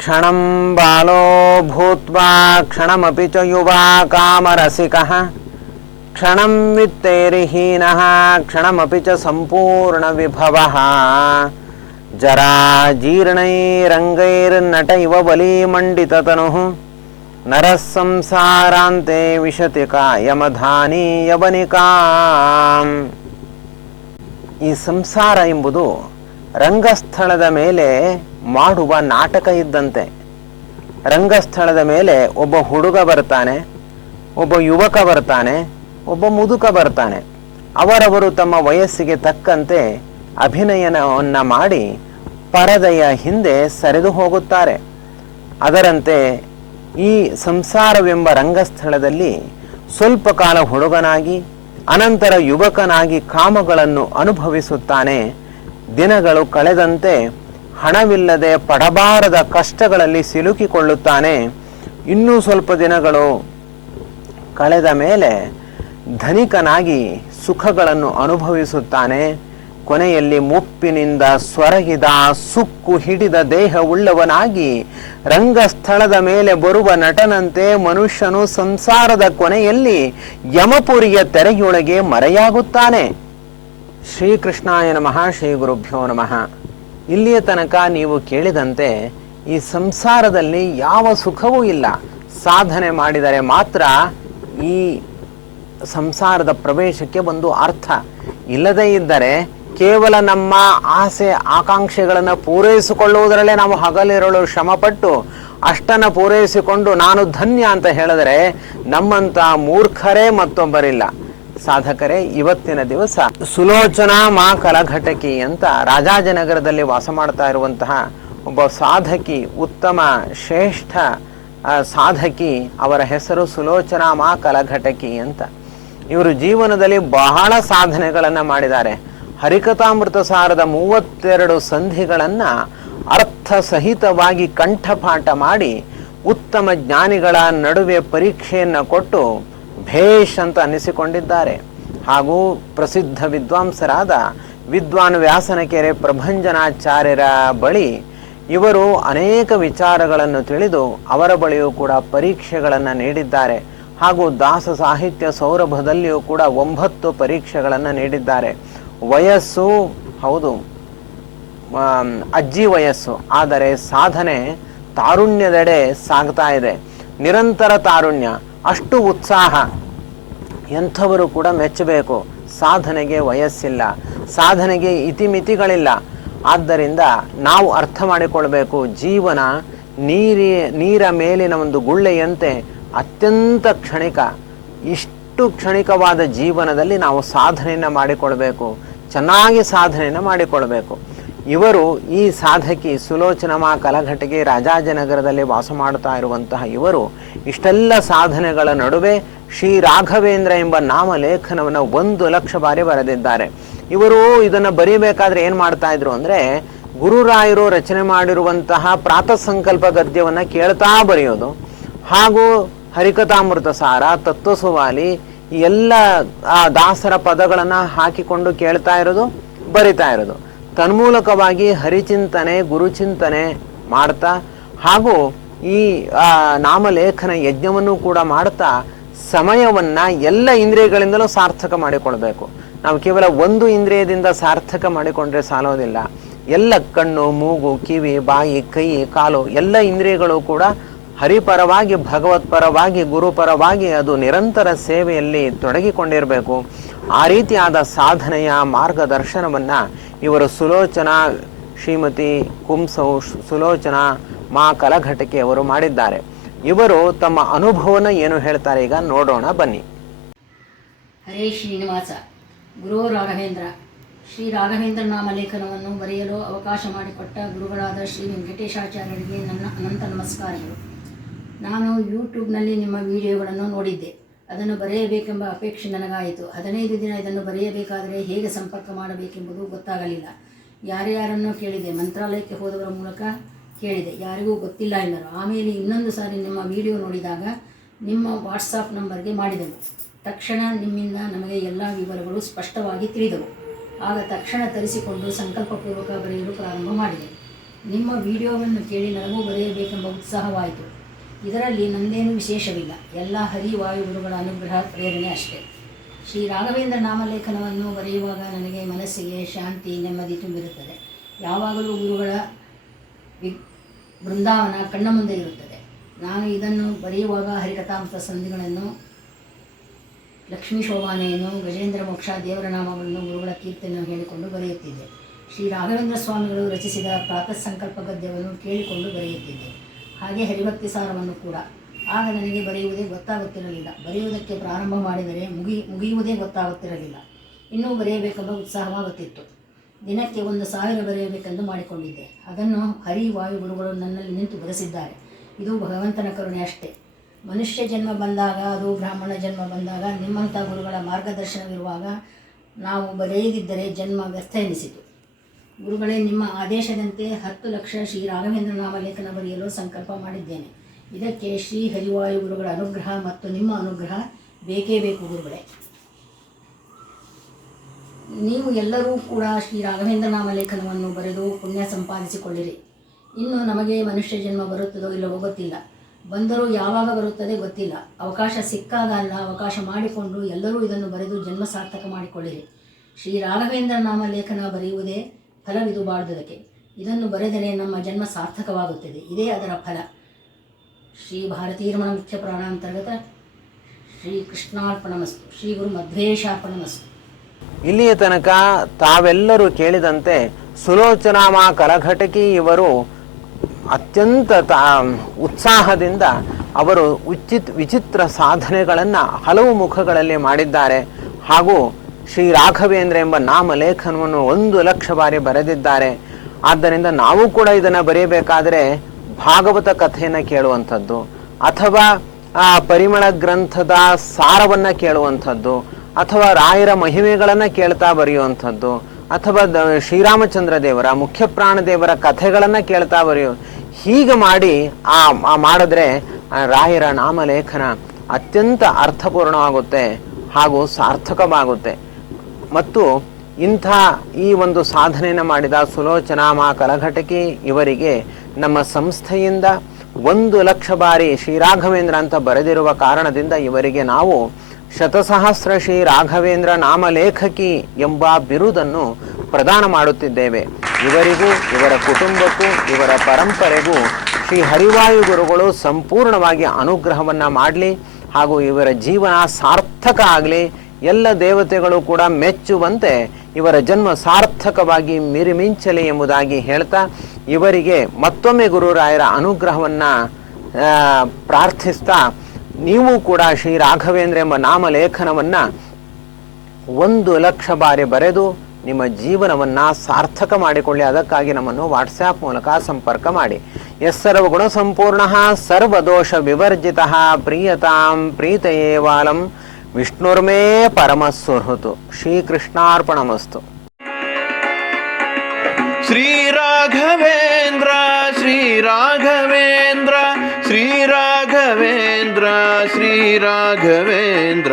क्षणं बालो भूत्वा क्षणमपि च युवा कामरसिकः क्षणं वित्तेरिहीनः क्षणमपि च सम्पूर्णविभवः जराजीर्णैरङ्गैर्नट इव बलीमण्डिततनुः नरः संसारान्ते विशति ಕಾಯಮಧಾನಿ ಯವನಿಕಾಂ ಈ ಸಂಸಾರ ಎಂಬುದು ರಂಗಸ್ಥಳದ ಮೇಲೆ ಮಾಡುವ ನಾಟಕ ಇದ್ದಂತೆ. ರಂಗಸ್ಥಳದ ಮೇಲೆ ಒಬ್ಬ ಹುಡುಗ ಬರ್ತಾನೆ, ಒಬ್ಬ ಯುವಕ ಬರ್ತಾನೆ, ಒಬ್ಬ ಮುದುಕ ಬರ್ತಾನೆ. ಅವರವರು ತಮ್ಮ ವಯಸ್ಸಿಗೆ ತಕ್ಕಂತೆ ಅಭಿನಯನವನ್ನ ಮಾಡಿ ಪರದೆಯ ಹಿಂದೆ ಸರಿದು ಹೋಗುತ್ತಾರೆ. ಅದರಂತೆ ಈ ಸಂಸಾರವೆಂಬ ರಂಗಸ್ಥಳದಲ್ಲಿ ಸ್ವಲ್ಪ ಕಾಲ ಹುಡುಗನಾಗಿ, ಅನಂತರ ಯುವಕನಾಗಿ ಕಾಮಗಳನ್ನು ಅನುಭವಿಸುತ್ತಾನೆ. ದಿನಗಳು ಕಳೆದಂತೆ ಹಣವಿಲ್ಲದೆ ಪಡಬಾರದ ಕಷ್ಟಗಳಲ್ಲಿ ಸಿಲುಕಿಕೊಳ್ಳುತ್ತಾನೆ. ಇನ್ನೂ ಸ್ವಲ್ಪ ದಿನಗಳು ಕಳೆದ ಮೇಲೆ ಧನಿಕನಾಗಿ ಸುಖಗಳನ್ನು ಅನುಭವಿಸುತ್ತಾನೆ. ಕೊನೆಯಲ್ಲಿ ಮುಪ್ಪಿನಿಂದ ಸ್ವರಗಿದ ಸುಕ್ಕು ಹಿಡಿದ ದೇಹವುಳ್ಳವನಾಗಿ ರಂಗಸ್ಥಳದ ಮೇಲೆ ಬರುವ ನಟನಂತೆ ಮನುಷ್ಯನು ಸಂಸಾರದ ಕೊನೆಯಲ್ಲಿ ಯಮಪುರಿಯ ತೆರೆಯೊಳಗೆ ಮರೆಯಾಗುತ್ತಾನೆ. ಶ್ರೀಕೃಷ್ಣಾಯ ನಮಃ, ಶ್ರೀ ಗುರುಭ್ಯೋ ನಮಃ. ಇಲ್ಲಿಯ ತನಕ ನೀವು ಕೇಳಿದಂತೆ ಈ ಸಂಸಾರದಲ್ಲಿ ಯಾವ ಸುಖವೂ ಇಲ್ಲ. ಸಾಧನೆ ಮಾಡಿದರೆ ಮಾತ್ರ ಈ ಸಂಸಾರದ ಪ್ರವೇಶಕ್ಕೆ ಒಂದು ಅರ್ಥ. ಇಲ್ಲದೇ ಇದ್ದರೆ ಕೇವಲ ನಮ್ಮ ಆಸೆ, ಆಕಾಂಕ್ಷೆಗಳನ್ನು ಪೂರೈಸಿಕೊಳ್ಳುವುದರಲ್ಲೇ ನಾವು ಹಗಲಿರಲು ಶ್ರಮಪಟ್ಟು ಅಷ್ಟನ್ನು ಪೂರೈಸಿಕೊಂಡು ನಾನು ಧನ್ಯ ಅಂತ ಹೇಳಿದರೆ ನಮ್ಮಂಥ ಮೂರ್ಖರೇ ಮತ್ತೊಬ್ಬರಿಲ್ಲ ಸಾಧಕರೇ, ಇವತ್ತಿನ ದಿವಸ ಸುಲೋಚನಾ ಮಾ ಕಲಘಟಕಿ ಅಂತ ರಾಜಾಜನಗರದಲ್ಲಿ ವಾಸ ಮಾಡ್ತಾ ಇರುವಂತಹ ಒಬ್ಬ ಸಾಧಕಿ, ಉತ್ತಮ, ಶ್ರೇಷ್ಠ ಸಾಧಕಿ, ಅವರ ಹೆಸರು ಸುಲೋಚನಾ ಮಾ ಕಲಘಟಕಿ ಅಂತ. ಇವರು ಜೀವನದಲ್ಲಿ ಬಹಳ ಸಾಧನೆಗಳನ್ನು ಮಾಡಿದ್ದಾರೆ. ಹರಿಕಥಾಮೃತ ಸಾರದ ಮೂವತ್ತೆರಡು ಸಂಧಿಗಳನ್ನ ಅರ್ಥ ಸಹಿತವಾಗಿ ಕಂಠಪಾಠ ಮಾಡಿ ಉತ್ತಮ ಜ್ಞಾನಿಗಳ ನಡುವೆ ಪರೀಕ್ಷೆಯನ್ನು ಕೊಟ್ಟು ಭೇಷ್ ಅಂತ ಅನ್ನಿಸಿಕೊಂಡಿದ್ದಾರೆ. ಹಾಗೂ ಪ್ರಸಿದ್ಧ ವಿದ್ವಾಂಸರಾದ ವಿದ್ವಾನ್ ವ್ಯಾಸನಕೆರೆ ಪ್ರಭಂಜನಾಚಾರ್ಯರ ಬಳಿ ಇವರು ಅನೇಕ ವಿಚಾರಗಳನ್ನು ತಿಳಿದು ಅವರ ಬಳಿಯೂ ಕೂಡ ಪರೀಕ್ಷೆಗಳನ್ನು ನೀಡಿದ್ದಾರೆ. ಹಾಗೂ ದಾಸ ಸಾಹಿತ್ಯ ಸೌರಭದಲ್ಲಿಯೂ ಕೂಡ ಒಂಬತ್ತು ಪರೀಕ್ಷೆಗಳನ್ನು ನೀಡಿದ್ದಾರೆ. ವಯಸ್ಸು, ಹೌದು ಅಜ್ಜಿ ವಯಸ್ಸು, ಆದರೆ ಸಾಧನೆ ತಾರುಣ್ಯದೆಡೆ ಸಾಗ್ತಾ ಇದೆ. ನಿರಂತರ ತಾರುಣ್ಯ ಅಷ್ಟು ಉತ್ಸಾಹ. ಎಂಥವರು ಕೂಡ ಮೆಚ್ಚಬೇಕು. ಸಾಧನೆಗೆ ವಯಸ್ಸಿಲ್ಲ. ಸಾಧನೆಗೆ ಇತಿಮಿತಿಗಳಿಲ್ಲ. ಆದ್ದರಿಂದ ನಾವು ಅರ್ಥ ಮಾಡಿಕೊಳ್ಬೇಕು. ಜೀವನ ನೀರಿ, ನೀರ ಮೇಲಿನ ಒಂದು ಗುಳ್ಳೆಯಂತೆ ಅತ್ಯಂತ ಕ್ಷಣಿಕ. ಇಷ್ಟು ಕ್ಷಣಿಕವಾದ ಜೀವನದಲ್ಲಿ ನಾವು ಸಾಧನೆಯನ್ನು ಮಾಡಿಕೊಳ್ಬೇಕು. ಚೆನ್ನಾಗಿ ಸಾಧನೆಯನ್ನು ಮಾಡಿಕೊಳ್ಬೇಕು. ಇವರು ಈ ಸಾಧಕಿ ಸುಲೋಚನಮಾ ಕಲಘಟಗಿ ರಾಜಾಜನಗರದಲ್ಲಿ ವಾಸ ಮಾಡುತ್ತಾ ಇರುವಂತಹ ಇವರು ಇಷ್ಟೆಲ್ಲ ಸಾಧನೆಗಳ ನಡುವೆ ಶ್ರೀ ರಾಘವೇಂದ್ರ ಎಂಬ ನಾಮಲೇಖನವನ್ನು ಒಂದು ಲಕ್ಷ ಬಾರಿ ಬರೆದಿದ್ದಾರೆ. ಇವರು ಇದನ್ನು ಬರೀಬೇಕಾದ್ರೆ ಏನು ಮಾಡ್ತಾ ಇದ್ರು ಅಂದರೆ ಗುರುರಾಯರು ರಚನೆ ಮಾಡಿರುವಂತಹ ಪ್ರಾತಃ ಸಂಕಲ್ಪ ಗದ್ಯವನ್ನು ಕೇಳ್ತಾ ಬರೆಯೋದು. ಹಾಗೂ ಹರಿಕಥಾಮೃತ ಸಾರ, ತತ್ವಸುವಾಲಿ ಎಲ್ಲ, ಆ ದಾಸರ ಪದಗಳನ್ನು ಹಾಕಿಕೊಂಡು ಕೇಳ್ತಾ ಇರೋದು, ಬರಿತಾ ಇರೋದು. ತನ್ಮೂಲಕವಾಗಿ ಹರಿಚಿಂತನೆ, ಗುರುಚಿಂತನೆ ಮಾಡ್ತಾ, ಹಾಗೂ ಈ ನಾಮಲೇಖನ ಯಜ್ಞವನ್ನು ಕೂಡ ಮಾಡ್ತಾ ಸಮಯವನ್ನ ಎಲ್ಲ ಇಂದ್ರಿಯಗಳಿಂದಲೂ ಸಾರ್ಥಕ ಮಾಡಿಕೊಳ್ಬೇಕು. ನಾವು ಕೇವಲ ಒಂದು ಇಂದ್ರಿಯದಿಂದ ಸಾರ್ಥಕ ಮಾಡಿಕೊಂಡ್ರೆ ಸಾಲೋದಿಲ್ಲ. ಎಲ್ಲ ಕಣ್ಣು, ಮೂಗು, ಕಿವಿ, ಬಾಯಿ, ಕೈ, ಕಾಲು ಎಲ್ಲ ಇಂದ್ರಿಯಗಳು ಕೂಡ ಹರಿಪರವಾಗಿ, ಭಗವತ್ಪರವಾಗಿ, ಗುರುಪರವಾಗಿ ಅದು ನಿರಂತರ ಸೇವೆಯಲ್ಲಿ ತೊಡಗಿಕೊಂಡಿರಬೇಕು. ಆ ರೀತಿಯಾದ ಸಾಧನೆಯ ಮಾರ್ಗದರ್ಶನವನ್ನು ಇವರು ಸುಲೋಚನಾ ಶ್ರೀಮತಿ ಕುಂಸೌ ಸುಲೋಚನಾ ಮಾ ಕಲಘಟಕಿ ಅವರು ಮಾಡಿದ್ದಾರೆ. ಇವರು ತಮ್ಮ ಅನುಭವನ ಏನು ಹೇಳ್ತಾರೆ ಈಗ ನೋಡೋಣ ಬನ್ನಿ. ಹರೇ ಶ್ರೀನಿವಾಸ. ಗುರು ರಾಘವೇಂದ್ರ. ಶ್ರೀ ರಾಘವೇಂದ್ರ ನಾಮ ಲೇಖನವನ್ನು ಬರೆಯಲು ಅವಕಾಶ ಮಾಡಿಕೊಟ್ಟ ಗುರುಗಳಾದ ಶ್ರೀ ವೆಂಕಟೇಶಾಚಾರ್ಯರಿಗೆ ನನ್ನ ಅನಂತ ನಮಸ್ಕಾರಗಳು. ನಾನು ಯೂಟ್ಯೂಬ್ನಲ್ಲಿ ನಿಮ್ಮ ವಿಡಿಯೋಗಳನ್ನು ನೋಡಿದ್ದೆ. ಅದನ್ನು ಬರೆಯಬೇಕೆಂಬ ಅಪೇಕ್ಷೆ ನನಗಾಯಿತು. ಹದಿನೈದು ದಿನ ಇದನ್ನು ಬರೆಯಬೇಕಾದರೆ ಹೇಗೆ ಸಂಪರ್ಕ ಮಾಡಬೇಕೆಂಬುದು ಗೊತ್ತಾಗಲಿಲ್ಲ. ಯಾರ್ಯಾರನ್ನು ಕೇಳಿದೆ, ಮಂತ್ರಾಲಯಕ್ಕೆ ಹೋದವರ ಮೂಲಕ ಕೇಳಿದೆ. ಯಾರಿಗೂ ಗೊತ್ತಿಲ್ಲ ಎಂದರು. ಆಮೇಲೆ ಇನ್ನೊಂದು ಸಾರಿ ನಿಮ್ಮ ವಿಡಿಯೋ ನೋಡಿದಾಗ ನಿಮ್ಮ ವಾಟ್ಸಾಪ್ ನಂಬರ್ಗೆ ಮಾಡಿದೆವು ತಕ್ಷಣ ನಿಮ್ಮಿಂದ ನಮಗೆ ಎಲ್ಲ ವಿವರಗಳು ಸ್ಪಷ್ಟವಾಗಿ ತಿಳಿದವು. ಆಗ ತಕ್ಷಣ ತರಿಸಿಕೊಂಡು ಸಂಕಲ್ಪಪೂರ್ವಕ ಬರೆಯಲು ಪ್ರಾರಂಭ ಮಾಡಿದೆ. ನಿಮ್ಮ ವಿಡಿಯೋವನ್ನು ಕೇಳಿ ನನಗೂ ಬರೆಯಬೇಕೆಂಬ ಉತ್ಸಾಹವಾಯಿತು. ಇದರಲ್ಲಿ ನಂದೇನು ವಿಶೇಷವಿಲ್ಲ. ಎಲ್ಲ ಹರಿವಾಯು ಗುರುಗಳ ಅನುಗ್ರಹ, ಪ್ರೇರಣೆ ಅಷ್ಟೇ. ಶ್ರೀ ರಾಘವೇಂದ್ರ ನಾಮಲೇಖನವನ್ನು ಬರೆಯುವಾಗ ನನಗೆ ಮನಸ್ಸಿಗೆ ಶಾಂತಿ, ನೆಮ್ಮದಿ ತುಂಬಿರುತ್ತದೆ. ಯಾವಾಗಲೂ ಗುರುಗಳ ವಿ ಬೃಂದಾವನ ಕಣ್ಣ ಮುಂದೆ ಇರುತ್ತದೆ. ನಾನು ಇದನ್ನು ಬರೆಯುವಾಗ ಹರಿಕಥಾಮೃತ ಸಂಧಿಗಳನ್ನು, ಲಕ್ಷ್ಮೀ ಶೋಭಾನೆಯನ್ನು, ಗಜೇಂದ್ರ ಮೋಕ್ಷ, ದೇವರ ನಾಮಗಳನ್ನು ಗುರುಗಳ ಕೀರ್ತನೆಯನ್ನು ಹೇಳಿಕೊಂಡು ಬರೆಯುತ್ತಿದ್ದೆ. ಶ್ರೀ ರಾಘವೇಂದ್ರ ಸ್ವಾಮಿಗಳು ರಚಿಸಿದ ಪ್ರಾತಃ ಸಂಕಲ್ಪ ಗದ್ಯವನ್ನು ಕೇಳಿಕೊಂಡು ಬರೆಯುತ್ತಿದ್ದೆ. ಹಾಗೆ ಹರಿಭಕ್ತಿ ಸಾರವನ್ನು ಕೂಡ. ಆಗ ನನಗೆ ಬರೆಯುವುದೇ ಗೊತ್ತಾಗುತ್ತಿರಲಿಲ್ಲ. ಬರೆಯುವುದಕ್ಕೆ ಪ್ರಾರಂಭ ಮಾಡಿದರೆ ಮುಗಿ, ಮುಗಿಯುವುದೇ ಗೊತ್ತಾಗುತ್ತಿರಲಿಲ್ಲ. ಇನ್ನೂ ಬರೆಯಬೇಕೆಂಬ ಉತ್ಸಾಹವಾಗುತ್ತಿತ್ತು. ದಿನಕ್ಕೆ ಒಂದು ಸಾವಿರ ಬರೆಯಬೇಕೆಂದು ಮಾಡಿಕೊಂಡಿದ್ದೆ. ಅದನ್ನು ಹರಿ ವಾಯು ಗುರುಗಳು ನನ್ನಲ್ಲಿ ನಿಂತು ಬರೆಸಿದ್ದಾರೆ. ಇದು ಭಗವಂತನ ಕರುಣೆ ಅಷ್ಟೇ. ಮನುಷ್ಯ ಜನ್ಮ ಬಂದಾಗ, ಅದು ಬ್ರಾಹ್ಮಣ ಜನ್ಮ ಬಂದಾಗ, ನಿಮ್ಮಂಥ ಗುರುಗಳ ಮಾರ್ಗದರ್ಶನವಿರುವಾಗ ನಾವು ಬರೆಯದಿದ್ದರೆ ಜನ್ಮ ವ್ಯರ್ಥ ಎನಿಸಿತು. ಗುರುಗಳೇ, ನಿಮ್ಮ ಆದೇಶದಂತೆ ಹತ್ತು ಲಕ್ಷ ಶ್ರೀ ರಾಘವೇಂದ್ರ ನಾಮಲೇಖನ ಬರೆಯಲು ಸಂಕಲ್ಪ ಮಾಡಿದ್ದೇನೆ. ಇದಕ್ಕೆ ಶ್ರೀ ಹರಿವಾಯು ಗುರುಗಳ ಅನುಗ್ರಹ ಮತ್ತು ನಿಮ್ಮ ಅನುಗ್ರಹ ಬೇಕೇ ಬೇಕು ಗುರುಗಳೇ. ನೀವು ಎಲ್ಲರೂ ಕೂಡ ಶ್ರೀ ರಾಘವೇಂದ್ರ ನಾಮಲೇಖನವನ್ನು ಬರೆದು ಪುಣ್ಯ ಸಂಪಾದಿಸಿಕೊಳ್ಳಿರಿ. ಇನ್ನು ನಮಗೆ ಮನುಷ್ಯ ಜನ್ಮ ಬರುತ್ತದೋ ಇಲ್ಲವೋ ಗೊತ್ತಿಲ್ಲ. ಬಂದರೂ ಯಾವಾಗ ಬರುತ್ತದೆ ಗೊತ್ತಿಲ್ಲ. ಅವಕಾಶ ಸಿಕ್ಕಾಗ ಅಲ್ಲ, ಅವಕಾಶ ಮಾಡಿಕೊಂಡು ಎಲ್ಲರೂ ಇದನ್ನು ಬರೆದು ಜನ್ಮ ಸಾರ್ಥಕ ಮಾಡಿಕೊಳ್ಳಿರಿ. ಶ್ರೀ ರಾಘವೇಂದ್ರ ನಾಮಲೇಖನ ಬರೆಯುವುದೇ ಫಲವಿದು ಇದನ್ನು ಬರೆದರೆ ನಮ್ಮ ಜನ್ಮ ಸಾರ್ಥಕವಾಗುತ್ತದೆ. ಇದೇ ಅದರ ಫಲ. ಶ್ರೀ ಭಾರತೀರಮಣ ಮುಖ್ಯ ಪ್ರಾಣಾಂತರ್ಗತ ಶ್ರೀ ಕೃಷ್ಣಾರ್ಪಣಮಸ್ತು. ಶ್ರೀ ಗುರು ಮಧ್ವೇಶಾರ್ಪಣಮಸ್ತು ಇಲ್ಲಿಯ ತನಕ ತಾವೆಲ್ಲರೂ ಕೇಳಿದಂತೆ ಸುಲೋಚನಾಮ ಕಲಘಟಕಿ ಇವರು ಅತ್ಯಂತ ತಾ, ಉತ್ಸಾಹದಿಂದ ಅವರು ಉಚಿತ್ ವಿಚಿತ್ರ ಸಾಧನೆಗಳನ್ನು ಹಲವು ಮುಖಗಳಲ್ಲಿ ಮಾಡಿದ್ದಾರೆ. ಹಾಗೂ ಶ್ರೀ ರಾಘವೇಂದ್ರ ಎಂಬ ನಾಮಲೇಖನವನ್ನು ಒಂದು ಲಕ್ಷ ಬಾರಿ ಬರೆದಿದ್ದಾರೆ. ಆದ್ದರಿಂದ ನಾವು ಕೂಡ ಇದನ್ನು ಬರೆಯಬೇಕಾದರೆ ಭಾಗವತ ಕಥೆಯನ್ನು ಕೇಳುವಂಥದ್ದು, ಅಥವಾ ಆ ಪರಿಮಳ ಗ್ರಂಥದ ಸಾರವನ್ನು ಕೇಳುವಂಥದ್ದು, ಅಥವಾ ರಾಯರ ಮಹಿಮೆಗಳನ್ನು ಕೇಳ್ತಾ ಬರೆಯುವಂಥದ್ದು, ಅಥವಾ ಶ್ರೀರಾಮಚಂದ್ರ ದೇವರ ಮುಖ್ಯ ಪ್ರಾಣದೇವರ ಕಥೆಗಳನ್ನು ಕೇಳ್ತಾ ಬರೆಯೋ ಹೀಗೆ ಮಾಡಿ ಆ ಮಾಡಿದ್ರೆ ರಾಯರ ನಾಮಲೇಖನ ಅತ್ಯಂತ ಅರ್ಥಪೂರ್ಣವಾಗುತ್ತೆ ಹಾಗೂ ಸಾರ್ಥಕವಾಗುತ್ತೆ. ಮತ್ತು ಇಂಥ ಈ ಒಂದು ಸಾಧನೆಯನ್ನು ಮಾಡಿದ ಸುಲೋಚನಾ ಮಾ ಕಲಘಟಕಿ ಇವರಿಗೆ ನಮ್ಮ ಸಂಸ್ಥೆಯಿಂದ ಒಂದು ಲಕ್ಷ ಬಾರಿ ಶ್ರೀರಾಘವೇಂದ್ರ ಅಂತ ಬರೆದಿರುವ ಕಾರಣದಿಂದ ಇವರಿಗೆ ನಾವು ಶತಸಹಸ್ರ ಶ್ರೀ ರಾಘವೇಂದ್ರ ನಾಮಲೇಖಕಿ ಎಂಬ ಬಿರುದನ್ನು ಪ್ರದಾನ ಮಾಡುತ್ತಿದ್ದೇವೆ. ಇವರಿಗೂ, ಇವರ ಕುಟುಂಬಕ್ಕೂ, ಇವರ ಪರಂಪರೆಗೂ, ಶ್ರೀ ಹರಿವಾಯು ಗುರುಗಳು ಸಂಪೂರ್ಣವಾಗಿ ಅನುಗ್ರಹವನ್ನು ಮಾಡಲಿ ಹಾಗೂ ಇವರ ಜೀವನ ಸಾರ್ಥಕ ಆಗಲಿ ಎಲ್ಲ ದೇವತೆಗಳು ಕೂಡ ಮೆಚ್ಚುವಂತೆ ಇವರ ಜನ್ಮ ಸಾರ್ಥಕವಾಗಿ ಮಿರಿಮಿಂಚಲಿ ಎಂಬುದಾಗಿ ಹೇಳ್ತಾ ಇವರಿಗೆ ಮತ್ತೊಮ್ಮೆ ಗುರುರಾಯರ ಅನುಗ್ರಹವನ್ನು ಪ್ರಾರ್ಥಿಸ್ತಾ ನೀವು ಕೂಡ ಶ್ರೀ ರಾಘವೇಂದ್ರ ಎಂಬ ನಾಮಲೇಖನವನ್ನು ಒಂದು ಲಕ್ಷ ಬಾರಿ ಬರೆದು ನಿಮ್ಮ ಜೀವನವನ್ನು ಸಾರ್ಥಕ ಮಾಡಿಕೊಳ್ಳಿ. ಅದಕ್ಕಾಗಿ ನಮ್ಮನ್ನು ವಾಟ್ಸ್ಯಾಪ್ ಮೂಲಕ ಸಂಪರ್ಕ ಮಾಡಿ. ಎಸ್ ಸರ್ವಗುಣ ಸಂಪೂರ್ಣ ಸರ್ವದೋಷ ವಿವರ್ಜಿತ ಪ್ರಿಯತಾಂ ಪ್ರೀತಯೇವಾಲಂ ವಿಷ್ಣುರ್ಮೇ ಪರಮಸ್ಸು ಹೊರತು ಶ್ರೀಕೃಷ್ಣಾರ್ಪಣಮಸ್ತು ಶ್ರೀರಾಘವೇಂದ್ರ ಶ್ರೀರಾಘವೇಂದ್ರ ಶ್ರೀರಾಘವೇಂದ್ರ ಶ್ರೀರಾಘವೇಂದ್ರ